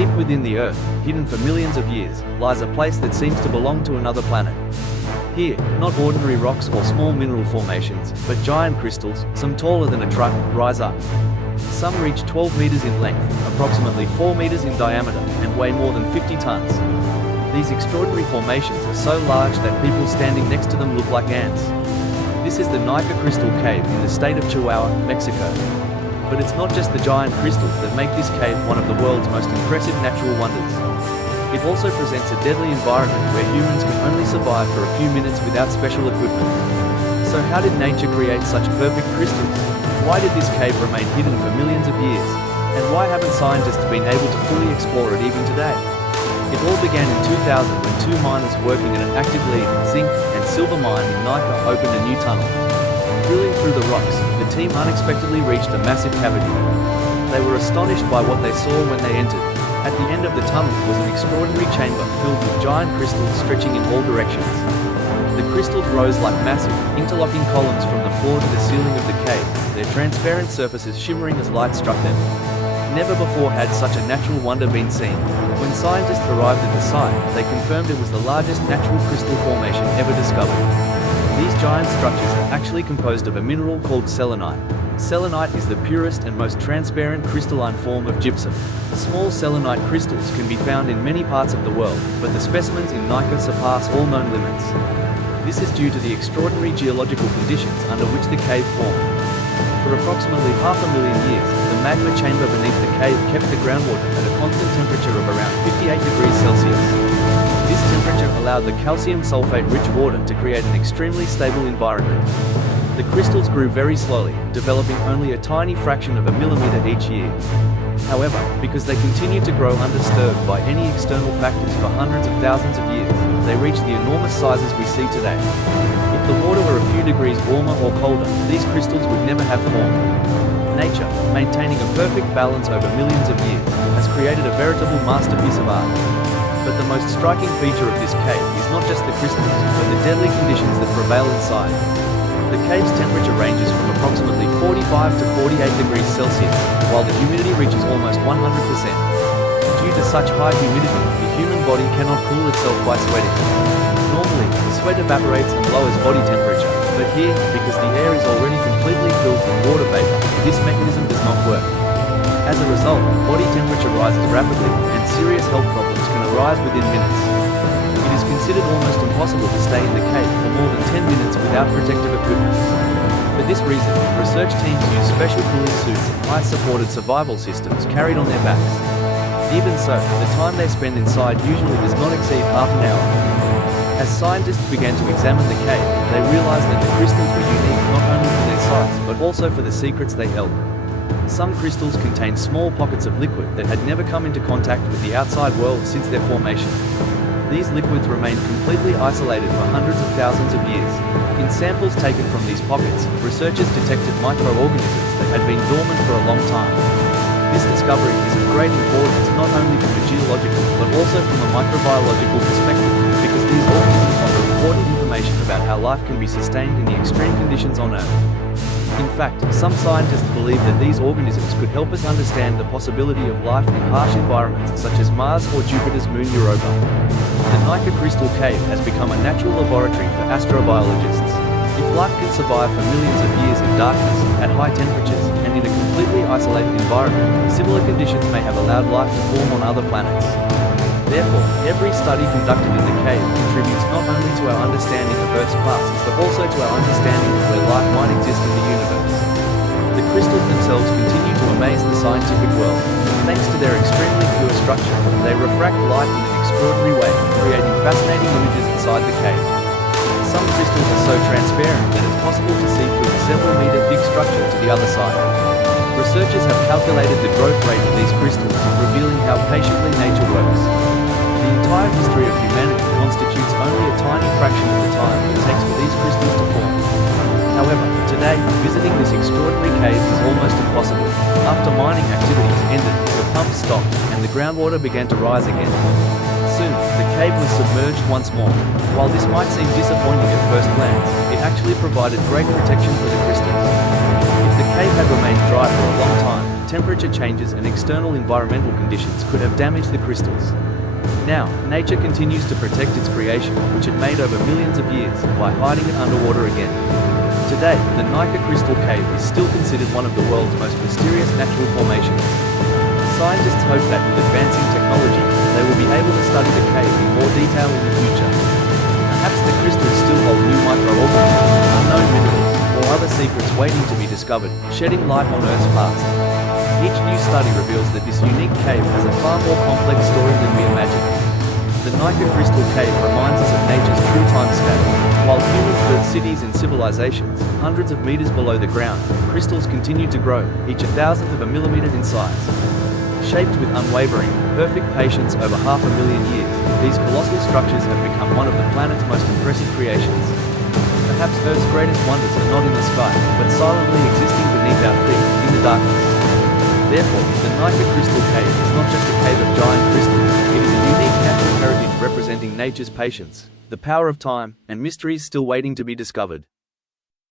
Deep within the Earth, hidden for millions of years, lies a place that seems to belong to another planet. Here, not ordinary rocks or small mineral formations, but giant crystals, some taller than a truck, rise up. Some reach 12 meters in length, approximately 4 meters in diameter, and weigh more than 50 tons. These extraordinary formations are so large that people standing next to them look like ants. This is the Naica Crystal Cave in the state of Chihuahua, Mexico. But it's not just the giant crystals that make this cave one of the world's most impressive natural wonders. It also presents a deadly environment where humans can only survive for a few minutes without special equipment. So how did nature create such perfect crystals? Why did this cave remain hidden for millions of years? And why haven't scientists been able to fully explore it even today? It all began in 2000 when two miners working at an active lead, zinc, and silver mine in Naica opened a new tunnel. Drilling through the rocks, the team unexpectedly reached a massive cavity. They were astonished by what they saw when they entered. At the end of the tunnel was an extraordinary chamber filled with giant crystals stretching in all directions. The crystals rose like massive, interlocking columns from the floor to the ceiling of the cave, their transparent surfaces shimmering as light struck them. Never before had such a natural wonder been seen. When scientists arrived at the site, they confirmed it was the largest natural crystal formation ever discovered. These giant structures are actually composed of a mineral called selenite. Selenite is the purest and most transparent crystalline form of gypsum. Small selenite crystals can be found in many parts of the world, but the specimens in Naica surpass all known limits. This is due to the extraordinary geological conditions under which the cave formed. For approximately 500,000 years, the magma chamber beneath the cave kept the groundwater at a constant temperature of around 58 degrees Celsius. This temperature allowed the calcium sulfate-rich water to create an extremely stable environment. The crystals grew very slowly, developing only a tiny fraction of a millimeter each year. However, because they continued to grow undisturbed by any external factors for hundreds of thousands of years, they reached the enormous sizes we see today. If the water were a few degrees warmer or colder, these crystals would never have formed. Nature, maintaining a perfect balance over millions of years, has created a veritable masterpiece of art. But the most striking feature of this cave is not just the crystals, but the deadly conditions that prevail inside. The cave's temperature ranges from approximately 45 to 48 degrees Celsius, while the humidity reaches almost 100%. Due to such high humidity, the human body cannot cool itself by sweating. Normally, sweat evaporates and lowers body temperature, but here, because the air is already completely filled with water vapor, this mechanism does not work. As a result, body temperature rises rapidly, and serious health problems can arise within minutes. It is considered almost impossible to stay in the cave for more than 10 minutes without protective equipment. For this reason, research teams use special cooling suits and ice-supported survival systems carried on their backs. Even so, the time they spend inside usually does not exceed half an hour. As scientists began to examine the cave, they realized that the crystals were unique not only for their size, but also for the secrets they held. Some crystals contained small pockets of liquid that had never come into contact with the outside world since their formation. These liquids remained completely isolated for hundreds of thousands of years. In samples taken from these pockets, researchers detected microorganisms that had been dormant for a long time. This discovery is of great importance not only from a geological but also from a microbiological perspective, because these organisms offer important information about how life can be sustained in the extreme conditions on Earth. In fact, some scientists believe that these organisms could help us understand the possibility of life in harsh environments such as Mars or Jupiter's moon Europa. The Naica Crystal Cave has become a natural laboratory for astrobiologists. If life can survive for millions of years in darkness, at high temperatures, and in a completely isolated environment, similar conditions may have allowed life to form on other planets. Therefore, every study conducted in the cave contributes not only to our understanding of Earth's past, but also to our understanding of where life might exist in the universe. The crystals themselves continue to amaze the scientific world. Thanks to their extremely pure structure, they refract light in an extraordinary way, creating fascinating images inside the cave. Some crystals are so transparent that it's possible to see through the several-meter-thick structure to the other side. Researchers have calculated the growth rate of these crystals, revealing how patiently nature works. The entire history of humanity constitutes only a tiny fraction of the time it takes for these crystals to form. However, today, visiting this extraordinary cave is almost impossible. After mining activities ended, the pumps stopped, and the groundwater began to rise again. Soon, the cave was submerged once more. While this might seem disappointing at first glance, it actually provided great protection for the crystals. If the cave had remained dry for a long time, temperature changes and external environmental conditions could have damaged the crystals. Now, nature continues to protect its creation, which it made over millions of years, by hiding it underwater again. Today, the Naica Crystal Cave is still considered one of the world's most mysterious natural formations. Scientists hope that with advancing technology, they will be able to study the cave in more detail in the future. Perhaps the crystals still hold new microorganisms, unknown minerals, or other secrets waiting to be discovered, shedding light on Earth's past. Each new study reveals that this unique cave has a far more complex story than we imagined. The Naica Crystal Cave reminds us of nature's true time scale. While humans built cities and civilizations hundreds of meters below the ground, crystals continue to grow, each 1,000th of a millimeter in size. Shaped with unwavering, perfect patience over 500,000 years, these colossal structures have become one of the planet's most impressive creations. Perhaps Earth's greatest wonders are not in the sky, but silently existing beneath our feet, in the darkness. Therefore, the Naica Crystal Cave is not just a cave of giant crystals, it is a unique natural heritage representing nature's patience, the power of time, and mysteries still waiting to be discovered.